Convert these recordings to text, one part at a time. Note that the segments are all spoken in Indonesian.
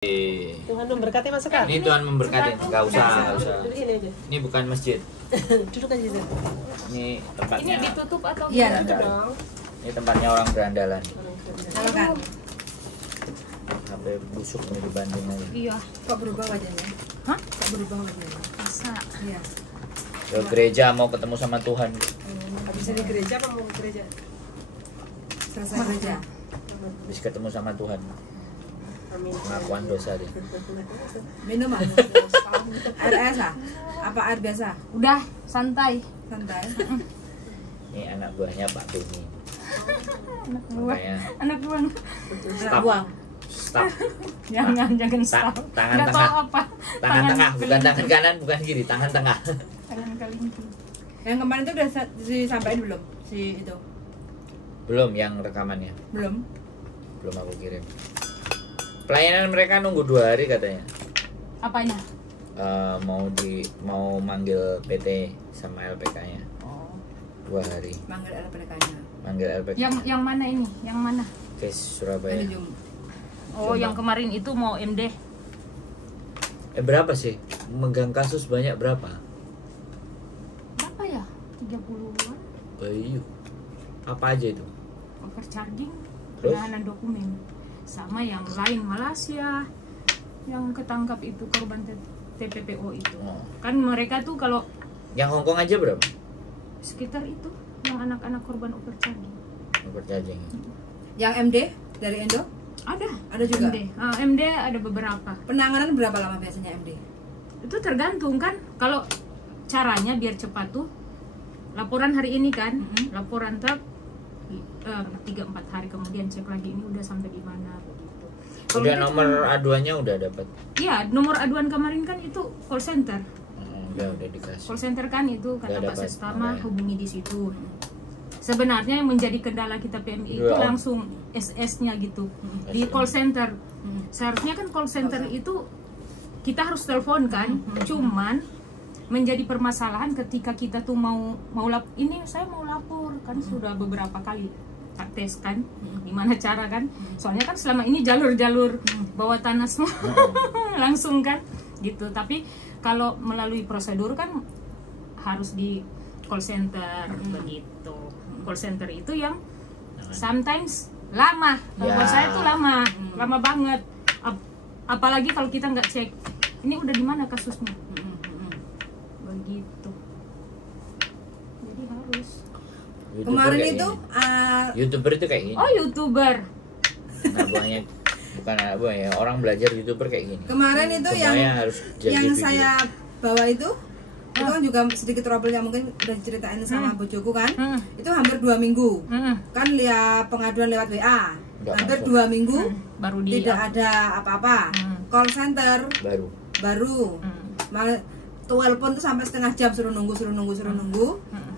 Tuhan memberkati masuk kan? Ini Tuhan memberkati, nggak usah, nggak usah. Ini aja. Ini bukan masjid. Duduk aja dulu. Ini tempatnya. Ini ditutup atau Iya, gimana? duduk dong. Ini tempatnya orang berandalan. Halo kan? Sampai busuk nih dibanding aja. Iya. Kok berubah wajahnya? Hah? Kok berubah wajahnya? Masa? Iya. Ke gereja mau ketemu sama Tuhan. Habis di gereja apa mau ke gereja? Selesai gereja. Habis ketemu sama Tuhan. Amin. Pengakuan dosa dia. Minum ah? Air es ah? Apa air biasa? Udah, santai. Santai. Ini anak buahnya Pak Beni. Anak buah. Makanya Anak buah. Anak buang. stop. Jangan stop. Tangan Nggak tengah. tahu apa. Tangan tengah, bukan tangan kanan, bukan kiri, tangan tengah. Tangan kelingking. Yang kemarin itu udah disampaikan belum? Si itu? Belum yang rekamannya. Belum. Belum aku kirim. Pelayanan mereka nunggu 2 hari katanya. Apanya? Mau manggil PT sama LPK-nya. Oh. 2 hari. Manggil LPK-nya. Manggil LPK. Yang mana ini? Yang mana? Case Surabaya. Manajum. Oh, Coba. yang kemarin itu mau MD. Berapa sih? Megang kasus banyak berapa? Berapa ya? 30-an. Bayu. Apa aja itu? Overcharging, Terus? penahanan dokumen. Sama yang lain Malaysia yang ketangkap itu korban TPPO itu. Oh. Kan mereka tuh kalau Yang Hongkong aja berapa? sekitar itu yang anak-anak korban overcharging. Overcharging. Yang MD dari Indo? Ada juga? MD ada beberapa. Penanganan berapa lama biasanya MD? Itu tergantung kan, kalau caranya biar cepat tuh laporan hari ini kan, laporan 3-4 hari kemudian cek lagi ini udah sampai di mana begitu. Kalau Udah itu nomor aduannya udah dapat. iya, nomor aduan kemarin kan itu call center. Udah dikasih. Call center kan itu kata Udah Pak dapat, Sestama udah ya. hubungi di situ. Sebenarnya yang menjadi kendala kita PMI itu Iya, Om. langsung SS-nya gitu di call center. Seharusnya kan call center itu kita harus telepon kan, cuman menjadi permasalahan ketika kita tuh mau ini saya mau lapor kan sudah beberapa kali tak tes kan, gimana cara kan? Soalnya kan selama ini jalur-jalur bawah tanah semua langsung kan gitu. Tapi kalau melalui prosedur kan harus di call center begitu. Call center itu yang sometimes lama. Kalau saya tuh lama banget. Apalagi kalau kita nggak cek ini udah di mana kasusnya. Begitu. Jadi harus. YouTuber Kemarin kayak itu gini. YouTuber itu kayak gini. Oh, YouTuber. Anak buahnya bukan anak buah ya, orang belajar YouTuber kayak gini. kemarin itu Semuanya harus jadi yang video. saya bawa itu kan juga sedikit trouble yang mungkin udah diceritain sama bojoku kan. Itu hampir 2 minggu. Kan lihat pengaduan lewat WA. Nggak Hampir masuk. 2 minggu Baru di tidak ada apa-apa. Call center baru. Telepon tuh sampai setengah jam suruh nunggu.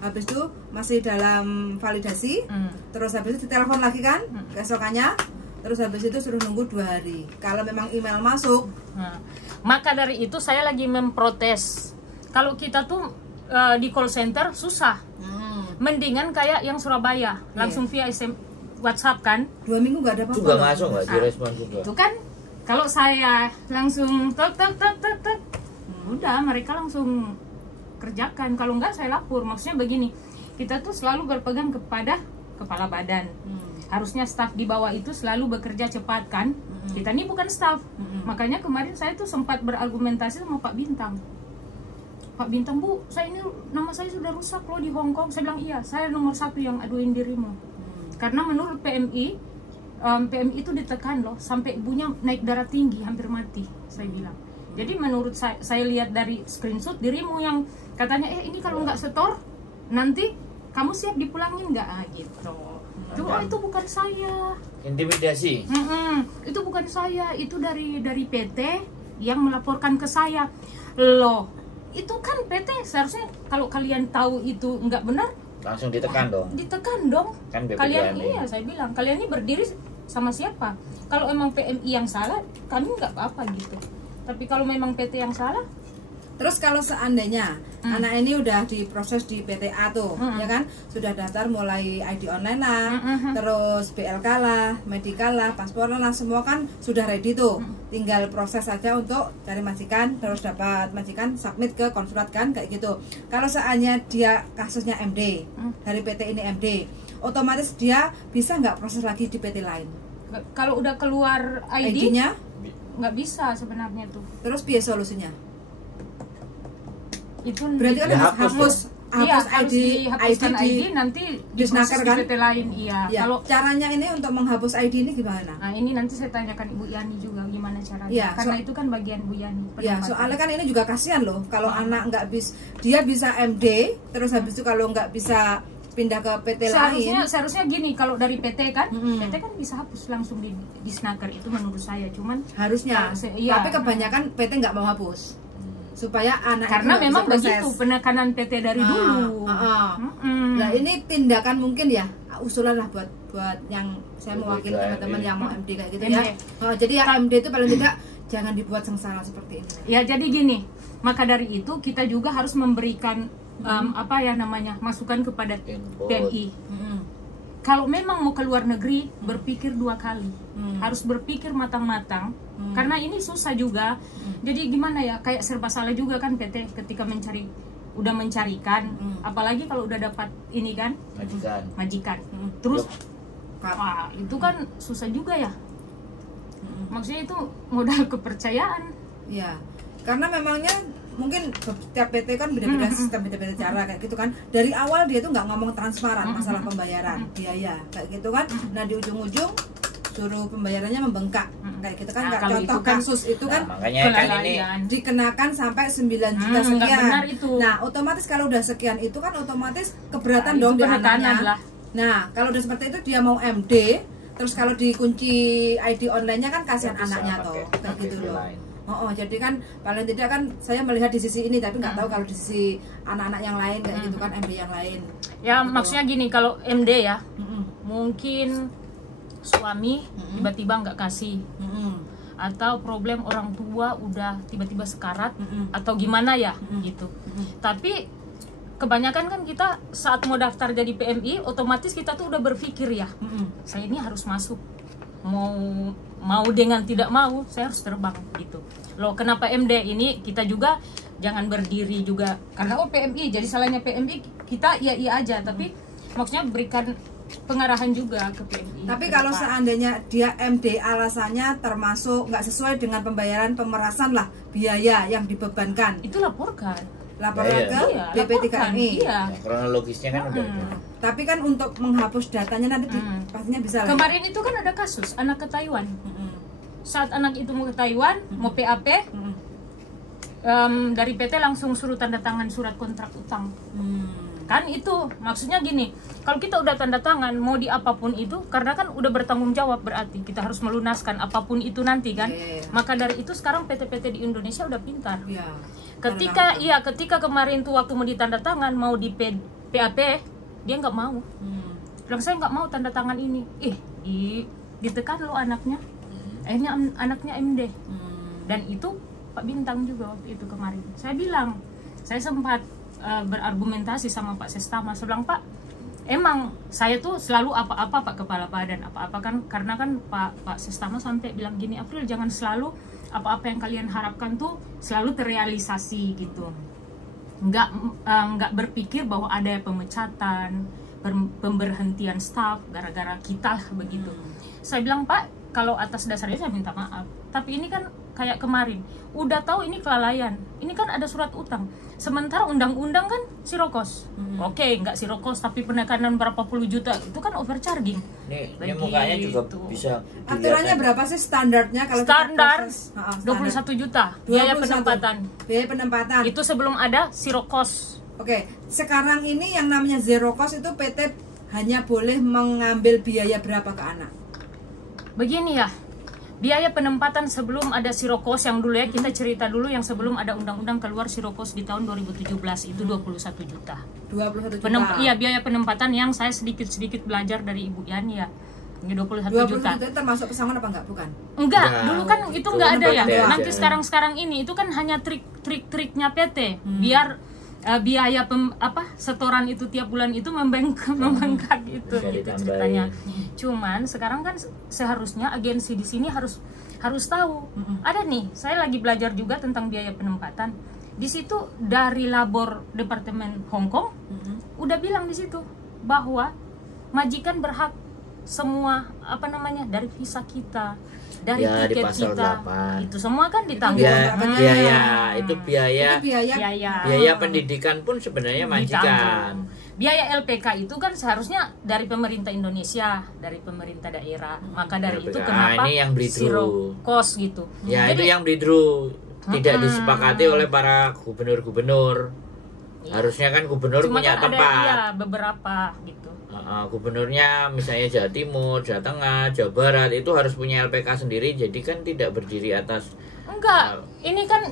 Habis itu masih dalam validasi. Terus habis itu ditelepon lagi kan keesokannya. Terus habis itu suruh nunggu 2 hari. Kalau memang email masuk. Maka dari itu saya lagi memprotes. Kalau kita tuh di call center susah. Mendingan kayak yang Surabaya, langsung via WhatsApp kan. 2 minggu nggak ada apa-apa. Itu nggak loh. masuk, nggak direspon juga. Itu kan kalau saya langsung tek, udah mereka langsung kerjakan. Kalau enggak saya lapor. Maksudnya begini, kita tuh selalu berpegang kepada kepala badan. Harusnya staf di bawah itu selalu bekerja cepat kan. Kita ini bukan staf. Makanya kemarin saya tuh sempat berargumentasi sama Pak Bintang. Pak Bintang, Bu, nama saya sudah rusak loh di Hong Kong. Saya bilang iya, saya nomor 1 yang aduin dirimu. Karena menurut PMI, PMI itu ditekan loh, sampai ibunya naik darah tinggi, hampir mati, saya bilang. Jadi menurut saya lihat dari screenshot dirimu yang katanya, ini kalau nggak setor, nanti kamu siap dipulangin nggak? Gitu. Itu bukan saya. Intimidasi. Itu bukan saya, itu dari PT yang melaporkan ke saya. Loh, itu kan PT seharusnya kalau kalian tahu itu nggak benar, Langsung ditekan dong. ditekan dong. Kan BPJMI. Kalian iya, saya bilang kalian ini berdiri sama siapa? Kalau emang PMI yang salah, kami nggak apa-apa gitu. Tapi kalau memang PT yang salah, Terus kalau seandainya anak ini udah diproses di PTA tuh, ya kan, sudah daftar mulai ID online lah, terus BLK lah, medical lah, paspor lah, semua kan sudah ready tuh. Tinggal proses saja untuk cari majikan, terus dapat majikan, submit ke konsulat kan, kayak gitu. Kalau seandainya dia kasusnya MD, dari PT ini MD, otomatis dia bisa nggak proses lagi di PT lain? Kalau udah keluar ID-nya nggak bisa sebenarnya tuh. Terus biaya solusinya? Itu berarti kan harus dihapuskan ID nanti disnaker kan? di PT lain, iya. Ya, kalau caranya ini untuk menghapus ID ini gimana? Nah, ini nanti saya tanyakan Ibu Yani juga gimana caranya. Ya, karena itu kan bagian Bu Yani. Ya, soalnya kan ini juga kasihan loh kalau anak nggak dia bisa MD, terus habis itu kalau nggak bisa pindah ke PT lain. Seharusnya gini, kalau dari PT kan, PT kan bisa hapus langsung di snaker, itu menurut saya. Cuman harusnya, tapi kebanyakan PT nggak mau hapus supaya anak karena itu memang begitu penekanan PT dari dulu. Nah, ini tindakan mungkin ya, usulan lah buat yang saya mewakili teman-teman yang mau MD kayak gitu ya. Jadi ya MD itu paling tidak jangan dibuat sengsara seperti ini. Ya, jadi gini, maka dari itu kita juga harus memberikan masukan kepada PMI. Kalau memang mau ke luar negeri, berpikir 2 kali, harus berpikir matang-matang, karena ini susah juga. Jadi gimana ya, kayak serba salah juga kan PT ketika udah mencarikan, apalagi kalau udah dapat ini kan majikan. Terus wah, itu kan susah juga ya. Maksudnya itu modal kepercayaan. Ya, karena memangnya mungkin setiap PT kan beda-beda sistem, beda-beda cara kayak gitu kan. Dari awal dia tuh nggak ngomong transparan masalah pembayaran biaya kayak gitu kan. Nah, di ujung-ujung suruh pembayarannya membengkak kayak gitu kan. Contoh kasus itu kan, makanya kan ini dikenakan sampai 9 juta sekian. Nah, otomatis kalau udah sekian itu kan otomatis keberatan dong di anaknya. Nah, kalau udah seperti itu dia mau MD, terus kalau dikunci ID online-nya kan kasihan anaknya toh kayak gitu loh. Jadi kan paling tidak kan saya melihat di sisi ini, tapi nggak tahu kalau di sisi anak-anak yang lain kayak gitu kan, MD yang lain. Ya, gitu. Maksudnya gini, kalau MD ya, mungkin suami tiba-tiba nggak kasih, atau problem orang tua udah tiba-tiba sekarat, atau gimana ya, gitu. Tapi kebanyakan kan kita saat mau daftar jadi PMI, otomatis kita tuh udah berpikir ya, saya ini harus masuk, mau dengan tidak mau saya harus terbang gitu loh. Kenapa MD ini kita juga jangan berdiri juga karena PMI, jadi salahnya PMI kita iya aja, tapi maksudnya berikan pengarahan juga ke PMI. Tapi kalau seandainya dia MD alasannya termasuk nggak sesuai dengan pembayaran pemerasan lah, biaya yang dibebankan, itu laporkan ke BP3MI. Kronologisnya kan udah. Tapi kan untuk menghapus datanya nanti pastinya bisa. Kemarin itu kan ada kasus anak ke Taiwan. Saat anak itu mau ke Taiwan, mau PAP, dari PT langsung suruh tanda tangan surat kontrak utang. Kan itu maksudnya gini, kalau kita udah tanda tangan mau di apapun itu, karena kan udah bertanggung jawab, berarti kita harus melunaskan apapun itu nanti kan. Maka dari itu sekarang PT-PT di Indonesia udah pintar. Ketika kemarin tuh waktu mau ditanda tangan, mau di PAP, dia nggak mau. Bilang saya nggak mau tanda tangan ini. Ditekan lo anaknya. Akhirnya anaknya MD. Dan itu Pak Bintang juga waktu itu kemarin. Saya bilang, saya sempat berargumentasi sama Pak Sestama. Saya bilang, Pak, emang saya tuh selalu apa-apa Pak Kepala Badan, apa-apa kan, karena kan Pak Sestama sampai bilang gini, April jangan selalu apa-apa yang kalian harapkan tuh selalu terrealisasi gitu. Nggak berpikir bahwa ada pemecatan, pemberhentian staf gara-gara kita lah begitu. Saya bilang, Pak, kalau atas dasarnya saya minta maaf, tapi ini kan kayak kemarin udah tahu ini kelalaian, ini kan ada surat utang, sementara undang-undang kan sirokos. Oke, nggak sirokos tapi penekanan berapa puluh juta, itu kan overcharging. Ini mukanya juga bisa aturannya berapa sih standarnya? Kalau standar 21 juta biaya penempatan itu sebelum ada sirokos. Oke, sekarang ini yang namanya zero cost itu PT hanya boleh mengambil biaya berapa ke anak? Begini ya, biaya penempatan sebelum ada sirokos yang dulu ya, kita cerita dulu yang sebelum ada undang-undang keluar sirokos di tahun 2017 itu 21 juta. 21 juta. Iya, biaya penempatan yang saya sedikit-sedikit belajar dari Ibu Yani ya. Ini 21 juta. Itu termasuk pesangon apa enggak? Bukan. Enggak, dulu kan itu enggak ada ya. ada Nanti aja. sekarang ini itu kan hanya trik-triknya PT biar biaya setoran itu tiap bulan itu membengkak gitu Bisa gitu ditambahin. ceritanya. Cuman sekarang kan seharusnya agensi di sini harus tahu. Ada nih, saya lagi belajar juga tentang biaya penempatan. Di situ dari labor departemen Hong Kong udah bilang di situ bahwa majikan berhak semua dari visa kita, dari Ya, di tiket pasal kita, 8. itu semua kan ditanggung. Biaya itu biaya Biaya pendidikan pun sebenarnya majikan. ditanggung. Biaya LPK itu kan seharusnya dari pemerintah Indonesia, dari pemerintah daerah. Maka dari itu LPK, kenapa ini yang breakthrough. zero cost gitu. Ya Jadi itu yang breakthrough tidak disepakati oleh para gubernur-gubernur. Harusnya kan gubernur cuma punya kan tempat. ada beberapa gitu. Gubernurnya misalnya Jawa Timur, Jawa Tengah, Jawa Barat itu harus punya LPK sendiri, jadi kan tidak berdiri atas. Enggak, ini kan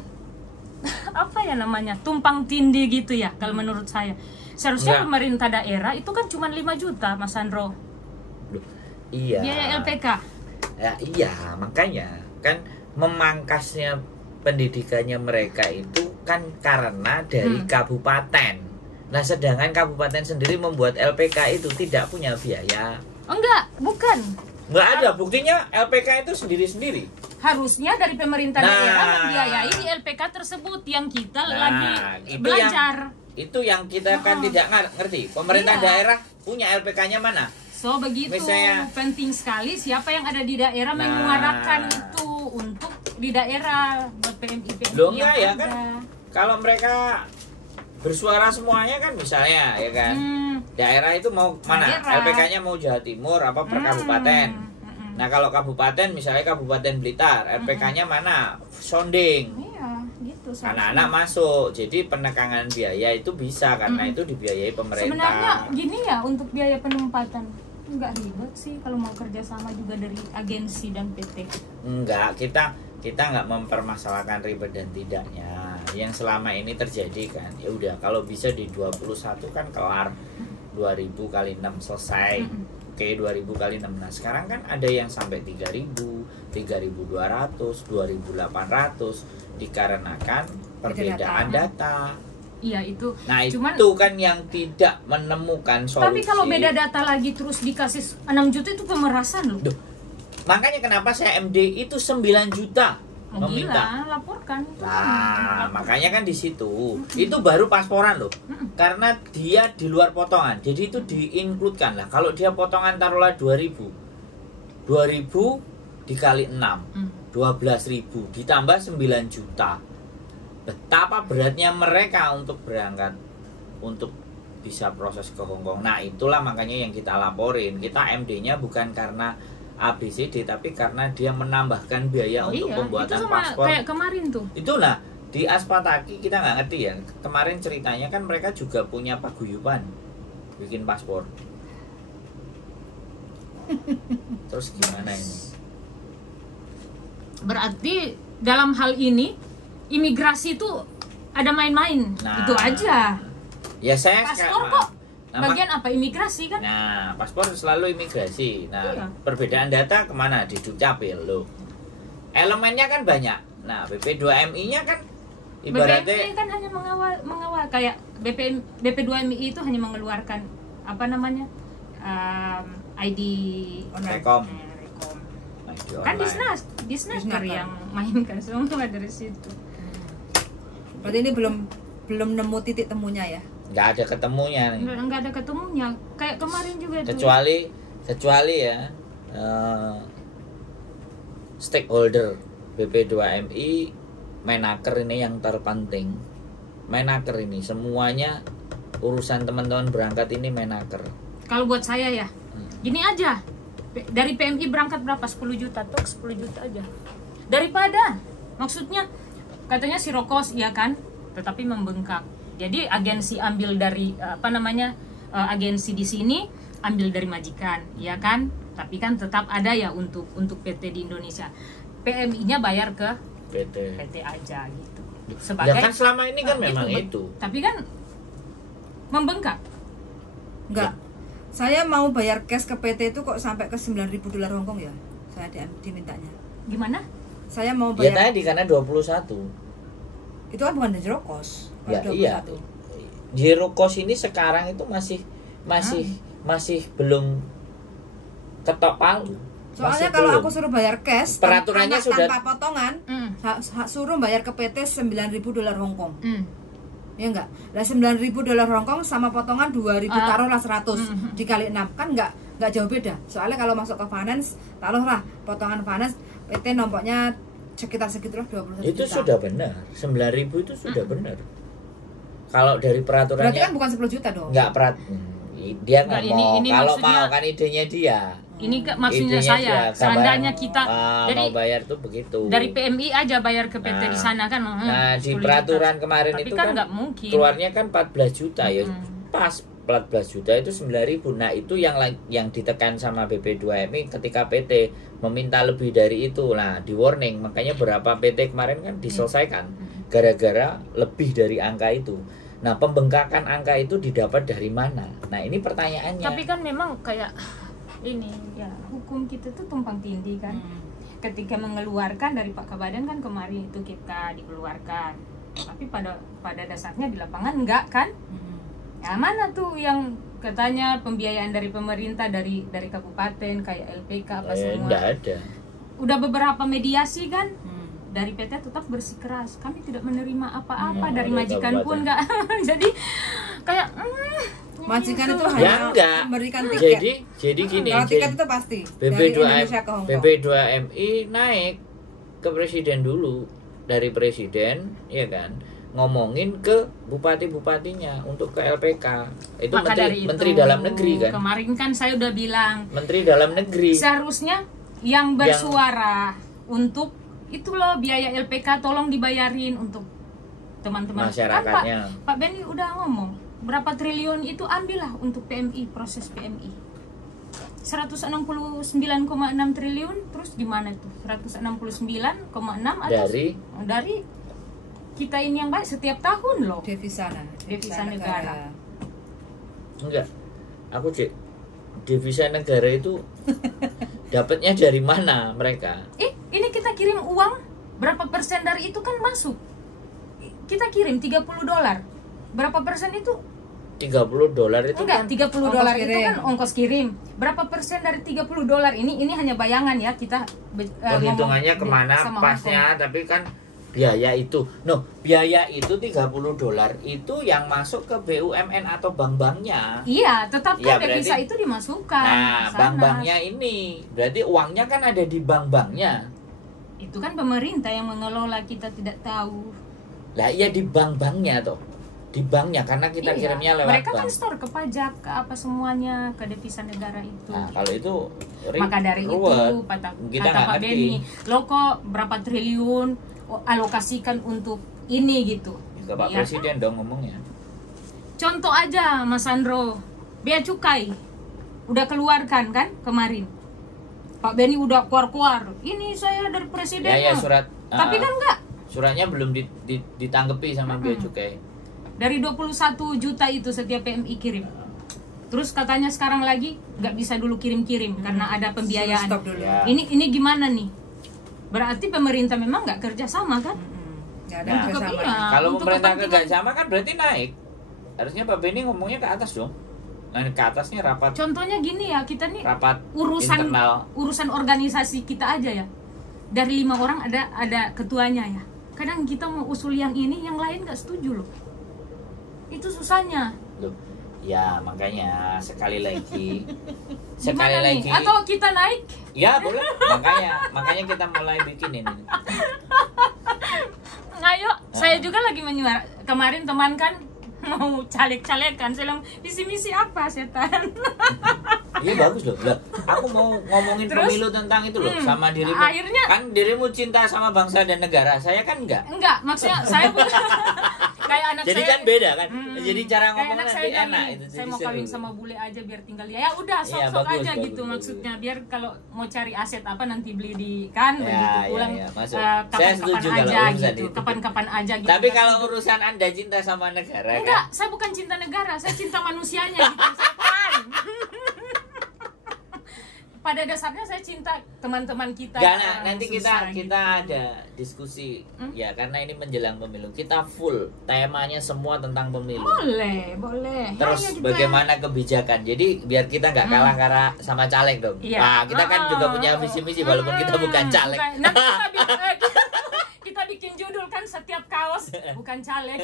tumpang tindih gitu ya kalau menurut saya. Seharusnya Enggak. pemerintah daerah itu kan cuma 5 juta Mas Sandro. Loh, iya. Biaya LPK. Ya, iya, makanya kan memangkasnya pendidikannya mereka itu kan karena dari kabupaten. Nah, sedangkan kabupaten sendiri membuat LPK itu tidak punya biaya. Enggak, bukan. Nggak ada buktinya LPK itu sendiri-sendiri. Harusnya dari pemerintah Nah. daerah membiayai di LPK tersebut yang kita lagi itu belajar. Itu yang kita kan tidak ngerti. Pemerintah Iya. daerah punya LPK-nya mana? So begitu Misalnya- penting sekali siapa yang ada di daerah menyuarakan itu untuk di daerah PMI Loh, yang enggak ya, ada. kan? Kalau mereka bersuara semuanya kan misalnya ya kan. Daerah itu mau mana? Daerah. LPK-nya mau Jawa Timur apa per kabupaten. Nah, kalau kabupaten misalnya Kabupaten Blitar, LPK-nya mana? Sonding. Iya, gitu. Anak-anak masuk. Jadi penekanan biaya itu bisa karena itu dibiayai pemerintah. Sebenarnya gini ya, untuk biaya penempatan nggak ribet sih kalau mau kerjasama juga dari agensi dan PT. Enggak, kita nggak mempermasalahkan ribet dan tidaknya. Yang selama ini terjadi kan, ya udah kalau bisa di 21 kan kelar. 2000 kali 6 selesai. Oke, 2000 kali 6. Nah, sekarang kan ada yang sampai 3000, 3200, 2800 dikarenakan perbedaan data. Iya itu. Nah, Cuman, itu kan yang tidak menemukan solusi. tapi kalau beda data lagi terus dikasih 6 juta itu pemerasan loh. Duh, makanya kenapa saya MD itu 9 juta meminta. Gila, laporkan. Nah, makanya kan di situ itu baru pasporan loh, karena dia di luar potongan, jadi itu diincludekan lah. Kalau dia potongan taruhlah 2000 dikali 6, 12.000 ditambah 9 juta. Betapa beratnya mereka untuk berangkat, untuk bisa proses ke Hong Kong. Nah, itulah makanya yang kita laporin. Kita MD-nya bukan karena ABCD, tapi karena dia menambahkan biaya untuk pembuatan itu sama paspor. kayak kemarin tuh. Itulah di Aspataki kita nggak ngerti ya. Kemarin ceritanya kan mereka juga punya paguyuban bikin paspor. Terus gimana ini? Berarti dalam hal ini imigrasi itu ada main-main. Nah, Itu aja. Ya saya Paspor kok Nah, bagian apa imigrasi kan? Nah, paspor selalu imigrasi. Nah, Iya. perbedaan data kemana? Di Dukcapil loh. Elemennya kan banyak. Nah, BP2MI-nya kan ibaratnya BPMI kan hanya mengawal kayak BP2MI itu hanya mengeluarkan ID Rekom. Rekom. di Kan online. Disnaker yang mainkan semua dari situ. Berarti ini belum nemu titik temunya ya? Nggak ada ketemunya nih. Enggak ada ketemunya. Kayak kemarin juga tuh. Kecuali ya stakeholder BP2MI, Menaker ini yang terpenting. Menaker ini semuanya urusan teman-teman berangkat ini Menaker. Kalau buat saya ya, gini aja. Dari PMI berangkat berapa? 10 juta, tok 10 juta aja. Daripada maksudnya katanya sirokos ya kan, tetapi membengkak. Jadi agensi ambil dari agensi di sini ambil dari majikan, ya kan? Tapi kan tetap ada ya untuk PT di Indonesia. PMI-nya bayar ke PT aja gitu. Ya kan selama ini kan memang itu. Tapi kan membengkak. Enggak. Saya mau bayar cash ke PT itu kok sampai ke 9.000 dolar Hongkong ya? Saya dimintanya. Gimana? Saya mau Ya bayar. tadi karena 21. Itu kan bukan zero cost. Ya iya. Zero cost ini sekarang itu masih belum ketok palu. Soalnya Masih kalau belum. aku suruh bayar cash Peraturannya sudah tanpa potongan, suruh bayar ke PT 9.000 dolar Hongkong. Ya enggak? Lah 9.000 dolar Hongkong sama potongan 2.000 taruhlah 100 dikali 6 kan enggak jauh beda. Soalnya kalau masuk ke finance, taruhlah potongan finance PT nomboknya sekitar segitulah 21 itu juta. sudah benar. 9.000 itu sudah benar. Kalau dari peraturannya Berarti kan bukan 10 juta dong. Enggak dia Enggak, ngomong ini kalau maksudnya- mau kan idenya dia. Ini maksudnya Idenya saya, dia, seandainya kita mau bayar tuh begitu. dari PMI aja bayar ke PT di sana kan. Nah, di 10 peraturan juta. kemarin Tapi itu kan kan nggak mungkin. keluarnya kan 14 juta ya. Pas 14 juta itu 9.000. Nah, itu yang ditekan sama BP2MI ketika PT meminta lebih dari itu. Nah, di warning, makanya berapa PT kemarin kan diselesaikan gara-gara lebih dari angka itu. Nah, pembengkakan angka itu didapat dari mana? Nah, ini pertanyaannya. Tapi kan memang kayak ini ya, hukum kita tuh tumpang tindih kan. Ketika mengeluarkan dari Pak Kabadan kan kemarin itu kita dikeluarkan. Tapi pada dasarnya di lapangan enggak kan? Ya mana tuh yang katanya pembiayaan dari pemerintah dari kabupaten kayak LPK apa semua. Enggak ada. Udah beberapa mediasi kan? Dari PT tetap bersikeras. Kami tidak menerima apa-apa dari majikan pun enggak. Jadi kayak Majikan itu Ya hanya enggak. memberikan tiket. Jadi gini. Kalau tiket itu pasti dari BP2 Indonesia ke Hongkong. BP2MI naik ke presiden dulu, dari presiden ya kan, ngomongin ke bupati-bupatinya untuk ke LPK. Itu Maka dari menteri itu, dalam negeri kan. Kemarin kan saya udah bilang Menteri dalam negeri. seharusnya yang bersuara untuk itu loh biaya LPK tolong dibayarin untuk teman-teman Masyarakatnya. Kan Pak Benny udah ngomong berapa triliun itu ambillah untuk PMI, proses PMI 169,6 triliun. Terus gimana tuh 169,6 atau dari kita ini yang baik setiap tahun loh Devisa negara. Enggak. Aku cek devisa negara itu dapatnya dari mana mereka? Ini kita kirim uang berapa persen dari itu kan masuk. Kita kirim 30 dolar. Berapa persen itu? 30 dolar itu Enggak, kan 30 dolar itu kan ongkos kirim. Berapa persen dari 30 dolar ini hanya bayangan ya kita perhitungannya kemana pasnya, tapi kan biaya itu. Biaya itu 30 dolar itu yang masuk ke BUMN atau bank-banknya. Iya, tetap kan Ya, devisa berarti- itu dimasukkan. Nah, ke sana. bank-banknya ini berarti uangnya kan ada di bank-banknya. Itu kan pemerintah yang mengelola, kita tidak tahu. Lah iya di bank-banknya toh. Di banknya karena kita Iya, kirimnya lewat mereka bank. kan store ke pajak, ke apa semuanya, ke devisa negara itu. Nah, kalau itu Maka dari ruwet. itu kata Kita nggak Pak ngerti. Benny, lo kok berapa triliun alokasikan untuk ini gitu. Ke Pak Iya Presiden dong ngomongnya. Contoh aja Mas Sandro, bea cukai udah keluarkan kan kemarin. Pak Benny udah keluar. Ini saya dari presiden. Ya surat. Tapi kan enggak. Suratnya belum ditanggapi sama bea cukai. Dari 21 juta itu setiap PMI kirim. Terus katanya sekarang lagi nggak bisa dulu kirim-kirim karena ada pembiayaan. Stop dulu. Ya. Ini gimana nih? Berarti pemerintah memang nggak kerja sama kan? Nggak ada Nah, kerjasama. iya. Kalau untuk pemerintah kepentingan- kerja sama kan berarti naik. Harusnya Pak Benny ngomongnya ke atas dong. Nah, ke atasnya rapat Contohnya gini ya, kita nih urusan internal. urusan organisasi kita aja ya. Dari 5 orang ada ketuanya ya. Kadang kita mau usul yang ini, yang lain nggak setuju loh. Itu susahnya. Loh, ya makanya sekali lagi Gimana nih? Atau kita naik? ya boleh, makanya kita mulai bikin ini. Ayo, saya juga lagi menyuara. Kemarin teman kan mau caleg-calekan, saya bilang visi misi apa setan? Iya bagus loh. Lah, aku mau ngomongin Terus? pemilu tentang itu loh sama dirimu. Akhirnya- kan dirimu cinta sama bangsa dan negara. Saya kan enggak. Enggak, maksudnya saya kayak anak Jadi saya. kan beda kan. Jadi cara Kayak ngomong anak nanti saya bilang enak nih, itu. saya Jadi mau seru. kawin sama bule aja biar tinggal dia. Ya udah, sok-sok Iya, bagus, aja bagus, gitu bagus, maksudnya. Biar kalau mau cari aset apa nanti beli di kan Ya, begitu ya, pulang ya, masuk. Saya kapan-kapan setuju kalau aja urusan gitu. itu. Kapan-kapan aja gitu. Tapi kalau urusan Anda cinta sama negara enggak, kan. saya bukan cinta negara, saya cinta manusianya gitu. Saya fine. pada dasarnya saya cinta teman-teman kita. Gak, nanti susah kita gitu. ada diskusi ya, karena ini menjelang pemilu. Kita full temanya semua tentang pemilu. Boleh. Terus Ayo juga. bagaimana kebijakan. Jadi biar kita nggak kalah karena sama caleg dong. Iya. Nah, kita kan juga punya visi misi walaupun kita bukan caleg. Nanti kita bikin judul kan setiap kaos bukan caleg.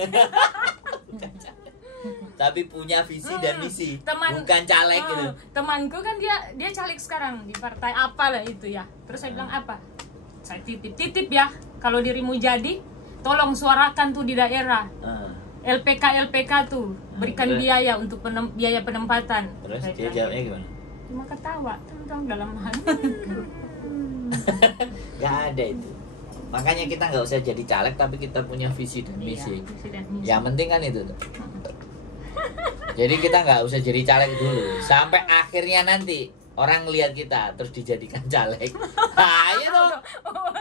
Tapi punya visi dan misi, bukan caleg Ah, gitu. Temanku kan dia caleg sekarang di partai apa lah itu ya. Terus saya bilang apa? Saya titip ya. Kalau dirimu jadi, tolong suarakan tuh di daerah. LPK tuh berikan terus? biaya untuk biaya penempatan. Terus Saya dia bilang, jawabnya gimana? cuma ketawa tentang dalam hati. Gak ada itu. Makanya kita nggak usah jadi caleg, tapi kita punya visi dan misi. Iya, visi dan misi. Yang penting kan itu tuh. Jadi kita nggak usah jadi caleg dulu, sampai akhirnya nanti orang lihat kita terus dijadikan caleg. Nah, itu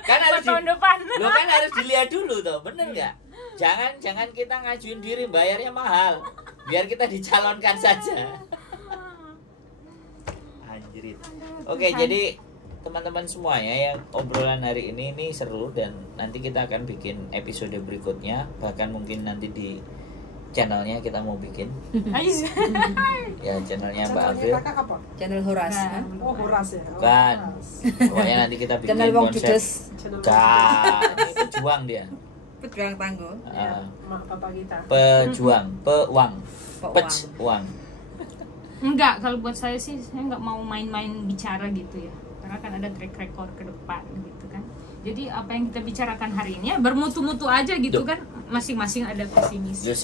kan harus tahun depan. lo kan harus dilihat dulu tuh, bener nggak? Jangan kita ngajuin diri, bayarnya mahal, biar kita dicalonkan saja. Anjrit. Oke, jadi teman-teman semuanya, yang obrolan hari ini seru, dan nanti kita akan bikin episode berikutnya, bahkan mungkin nanti di channelnya kita mau bikin ya, channelnya Mbak Avril, Channel Horas. Oh, Horas ya. kan pokoknya nanti kita bikin Channel Wong konsep Judes. ini pejuang dia. Pejuang tangguh. Bapak kita. Pejuang, pewang, Pewang. pejuang. Enggak, kalau buat saya sih saya nggak mau main-main bicara gitu ya. Karena kan ada track record ke depan gitu kan. Jadi apa yang kita bicarakan hari ini ya bermutu-mutu aja gitu Duh. kan. Masing-masing ada visi misi. Yo,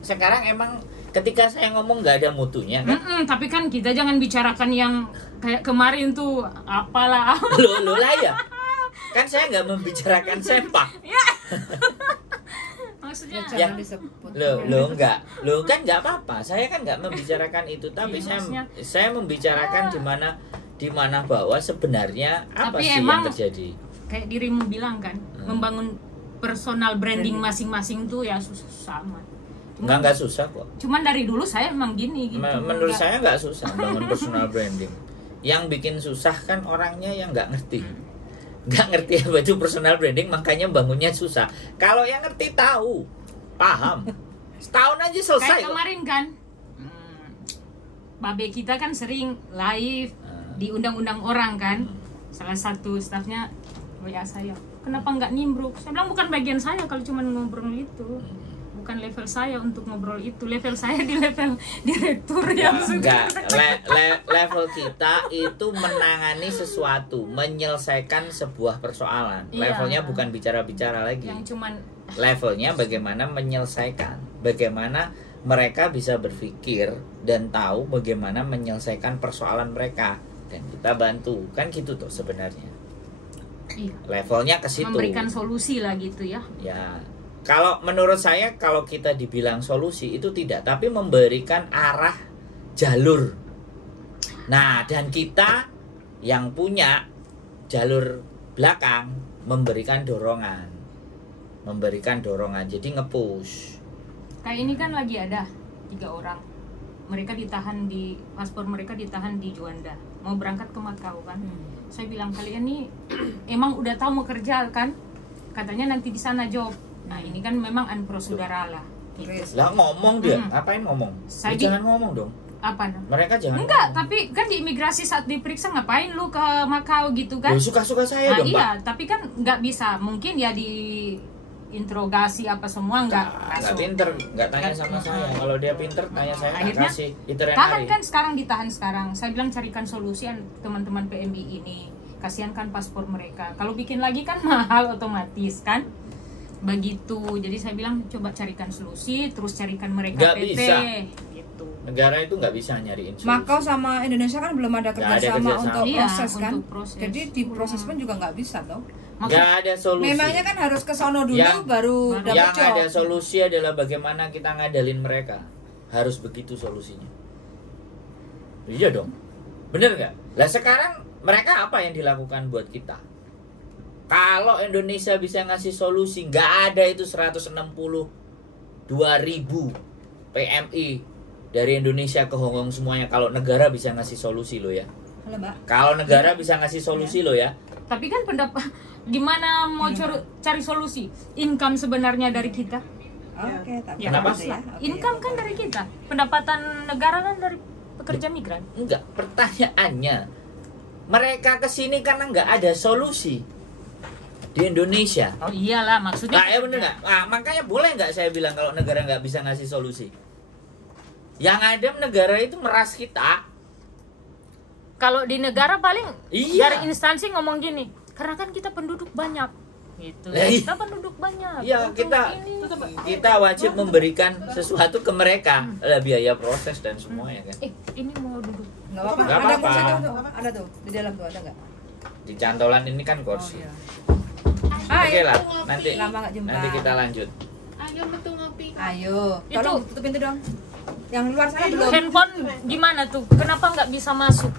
sekarang emang ketika saya ngomong nggak ada mutunya kan. Tapi kan kita jangan bicarakan yang kayak kemarin tuh apalah. Lo lah ya. Kan saya nggak membicarakan sepak. Maksudnya Ya. Jangan disebut. Lo kan nggak apa-apa. Saya kan nggak membicarakan itu, tapi Iya, saya membicarakan di mana bahwa sebenarnya apa Tapi sih emang- yang terjadi. kayak dirimu bilang kan, membangun personal branding masing-masing tuh ya susah amat. Nggak susah kok. Cuman dari dulu saya emang gini gitu. Menurut Nggak- saya nggak susah bangun personal branding. Yang bikin susah kan orangnya yang nggak ngerti. Nggak ngerti apa itu personal branding, makanya bangunnya susah. Kalau yang ngerti tahu, paham, setahun aja selesai kayak kok. kemarin kan, babe kita kan sering live diundang-undang orang kan. Salah satu stafnya WA saya, kenapa nggak nimbruk? Saya bilang bukan bagian saya kalau cuma ngobrol itu, bukan level saya untuk ngobrol itu. Level saya di level direktur yang sudah. Enggak, level kita itu menangani sesuatu, menyelesaikan sebuah persoalan. Iya. Levelnya bukan bicara-bicara lagi. Yang cuman Levelnya bagaimana menyelesaikan, bagaimana mereka bisa berpikir dan tahu bagaimana menyelesaikan persoalan mereka, dan kita bantu, kan gitu tuh sebenarnya. iya, Levelnya ke situ. memberikan solusi lah gitu ya. Ya, kalau menurut saya kalau kita dibilang solusi itu tidak, tapi memberikan arah jalur. Nah, dan kita yang punya jalur belakang memberikan dorongan. Jadi nge-push. Kayak ini kan lagi ada 3 orang. Mereka ditahan paspor mereka ditahan di Juanda. Mau berangkat ke Macau kan. Saya bilang kalian nih emang udah tahu mau kerja kan? Katanya nanti di sana job. Nah, ini kan memang unprosedara lah. Gitu. Lah ngomong dia, ngapain ngomong? Saya Jangan ngomong dong. Apa nah? Mereka jangan. Enggak, ngomong. tapi kan di imigrasi saat diperiksa ngapain lu ke Macau gitu kan? Loh, suka-suka saya Nah, dong, iya, Pak. tapi kan nggak bisa. Mungkin ya di interogasi apa semua nggak Nggak masuk. pinter, nggak tanya sama saya. Kalau dia pinter, tanya saya nggak Akhirnya kasih itinerary. tahan kan sekarang, ditahan sekarang. Saya bilang carikan solusi teman-teman PMI ini. Kasihan kan paspor mereka. Kalau bikin lagi kan mahal otomatis kan. Begitu. Jadi saya bilang coba carikan solusi, terus carikan mereka Nggak PT. bisa. Gitu. Negara itu nggak bisa nyariin solusi. Macau sama Indonesia kan belum ada Nggak ada kerjasama kerjasama. untuk Iya, proses kan. untuk proses. Jadi di proses pun juga nggak bisa toh. Nggak ada solusi. Memangnya kan harus ke sono dulu Yang- baru dapat Yang job. ada solusi adalah bagaimana kita ngadalin mereka. Harus begitu solusinya. Iya dong. Bener nggak? Lah sekarang mereka apa yang dilakukan buat kita? Kalau Indonesia bisa ngasih solusi, nggak ada itu 162.000 PMI dari Indonesia ke Hongkong semuanya. Kalau negara bisa ngasih solusi loh ya. Halo Mbak. Kalau negara bisa ngasih solusi loh ya. Tapi kan pendapat gimana mau cari solusi? Income sebenarnya dari kita. Oke, tak Ya, Kenapa? apa-apa ya. Oke, Income oke, kan oke. dari kita. Pendapatan negara kan dari pekerja migran. Enggak, pertanyaannya mereka kesini karena nggak ada solusi di Indonesia. Oh iyalah, maksudnya. Nah, ya bener nggak? Nah, makanya boleh nggak saya bilang kalau negara nggak bisa ngasih solusi? Yang ada negara itu meras kita. Kalau di negara paling Iya. dari instansi ngomong gini, karena kan kita penduduk banyak, gitu. Iya. Kita penduduk banyak. Iya, Untuk kita- ini. Kita wajib memberikan sesuatu ke mereka, ada biaya proses dan semua ya kan. Ini mau duduk. Nggak apa-apa. Nggak Ada apa-apa. kursi tuh, ada tuh di dalam tuh, ada nggak? Di cantolan ini kan kursi. iya. Oke lah, ngopi. nanti Lama nggak jumpa. nanti kita lanjut. Ayo betul ngopi. Ayo, tolong tutup pintu dong. Yang luar sana belum. Handphone gimana tuh? Kenapa nggak bisa masuk?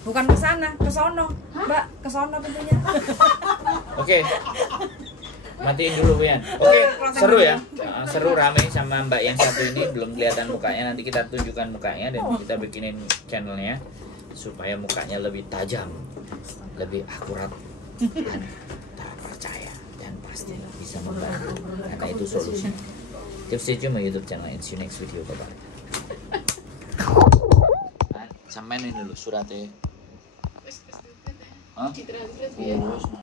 Bukan ke sana, ke sono. Mbak, ke sono pintunya. Oke. Matiin dulu Wian. Oke, seru ya. Seru rame sama Mbak yang satu ini belum kelihatan mukanya. Nanti kita tunjukkan mukanya dan kita bikinin channelnya supaya mukanya lebih tajam, lebih akurat dan terpercaya dan pasti bisa membantu. Karena itu solusi. Tips stay tune my YouTube channel and see you next video. Bye bye. Sampein ini dulu suratnya. Hah? Iya,